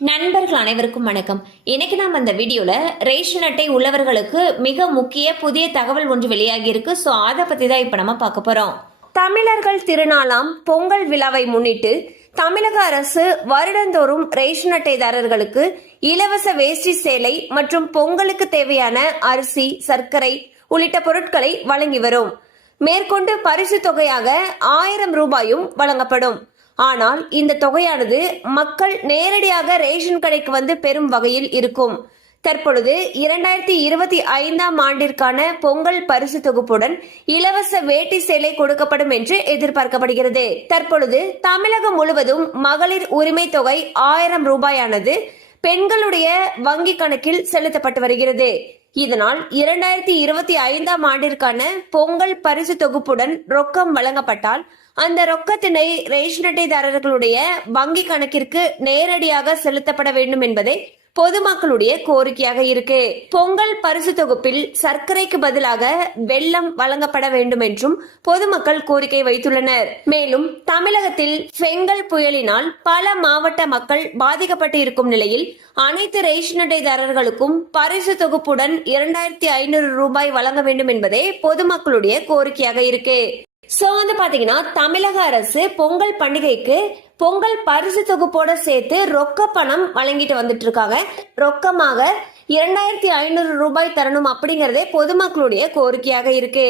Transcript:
நண்பர்கள் அனைவருக்கும் வணக்கம். இன்னைக்கு நாம் அந்த வீடியோல ரேஷன் அட்டை உள்ளவர்களுக்கு மிக முக்கிய புதிய தகவல் ஒன்று வெளியாகி இருக்கு. ஸோ அதை பத்தி தான் இப்ப நம்ம பார்க்க போறோம். தமிழர்கள் திருநாளாம் பொங்கல் விழாவை முன்னிட்டு தமிழக அரசு வருடந்தோறும் ரேஷன் அட்டைதாரர்களுக்கு இலவச வேஷ்டி சேலை மற்றும் பொங்கலுக்கு தேவையான அரிசி, சர்க்கரை உள்ளிட்ட பொருட்களை வழங்கி வரும். மேற்கொண்டு பரிசு தொகையாக 1000 ரூபாயும் வழங்கப்படும். ஆனால் இந்த தொகையானது மக்கள் நேரடியாக ரேஷன் கடைக்கு வந்து பெறும் வகையில் இருக்கும். தற்பொழுது 2025ஆம் ஆண்டிற்கான பொங்கல் பரிசு தொகுப்புடன் இலவச வேட்டி சேலை கொடுக்கப்படும் என்று எதிர்பார்க்கப்படுகிறது. தற்பொழுது தமிழகம் முழுவதும் மகளிர் உரிமை தொகை 1000 ரூபாயானது பெண்களுடைய வங்கி கணக்கில் செலுத்தப்பட்டு வருகிறது. இதனால் 2025ஆம் ஆண்டிற்கான பொங்கல் பரிசு தொகுப்புடன் ரொக்கம் வழங்கப்பட்டால் அந்த ரொக்கத்தினை ரேஷன் அட்டைதாரர்களுடைய வங்கி கணக்கிற்கு நேரடியாக செலுத்தப்பட வேண்டும் என்பதே பொதுமக்களுடைய கோரிக்கையாக இருக்கு. பொங்கல் பரிசு தொகுப்பில் சர்க்கரைக்கு பதிலாக வெல்லம் வழங்கப்பட வேண்டும் என்றும் பொதுமக்கள் கோரிக்கை வைத்துள்ளனர். மேலும் தமிழகத்தில் பெங்கல் புயலினால் பல மாவட்ட மக்கள் பாதிக்கப்பட்டு இருக்கும் நிலையில் அனைத்து ரேஷன் அட்டைதாரர்களுக்கும் பரிசு தொகுப்புடன் 2500 ரூபாய் வழங்க வேண்டும் என்பதே பொதுமக்களுடைய கோரிக்கையாக இருக்கு. சோ பாத்தீங்கன்னா தமிழக அரசு பொங்கல் பண்டிகைக்கு பொங்கல் பரிசு தொகுப்போட சேர்த்து ரொக்க பணம் வழங்கிட்டு வந்துட்டு இருக்காங்க. ரொக்கமாக 2500 ரூபாய் தரணும் அப்படிங்கறதே பொதுமக்களுடைய கோரிக்கையாக இருக்கு.